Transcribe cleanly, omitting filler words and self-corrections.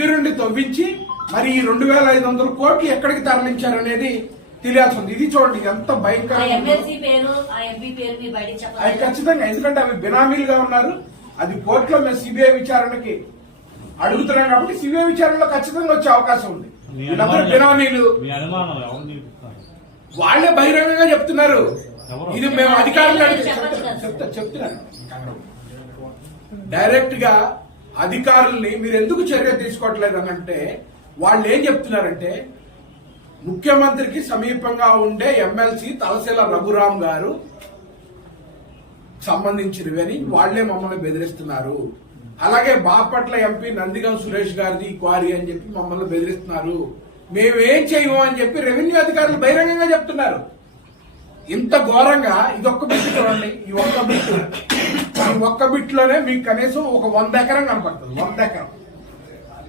దగ్గరుండి తవ్వించి మరి ఈ 2,500 కోట్లు ఎక్కడికి తరలించారనేది తెలియాల్సి ఉంది. ఇది చూడండి ఎంత భయంకరంగా. ఖచ్చితంగా, ఎందుకంటే అవి బినామీలుగా ఉన్నారు. అది కోర్టులో మేము సిబిఐ విచారణకి అడుగుతున్నాం కాబట్టి సిబిఐ విచారణలో ఖచ్చితంగా వచ్చే అవకాశం ఉంది. వీళ్ళందరూ బినామీలు, వాళ్లే బహిరంగంగా చెప్తున్నారు. ఇది మేము అధికారులు చెప్తున్నాను డైరెక్ట్ గా అధికారుల్ని మీరు ఎందుకు చర్య తీసుకోవట్లేదు అనంటే వాళ్ళు ఏం చెప్తున్నారంటే ముఖ్యమంత్రికి సమీపంగా ఉండే ఎమ్మెల్సీ తలశీల రఘురాం గారు సంబంధించినవని వాళ్లే మమ్మల్ని బెదిరిస్తున్నారు. అలాగే బాపట్ల ఎంపీ నందిగం సురేష్ గారిది క్వారీ అని చెప్పి మమ్మల్ని బెదిరిస్తున్నారు. మేమేం చేయము అని చెప్పి రెవెన్యూ అధికారులు బహిరంగంగా చెప్తున్నారు. ఇంత ఘోరంగా ఇదొక్క బిట్ చూడండి. ఈ ఒక్క బిట్ లోనే మీకు కనీసం ఒక 100 ఎకరం కనపడుతుంది. 100 ఎకరం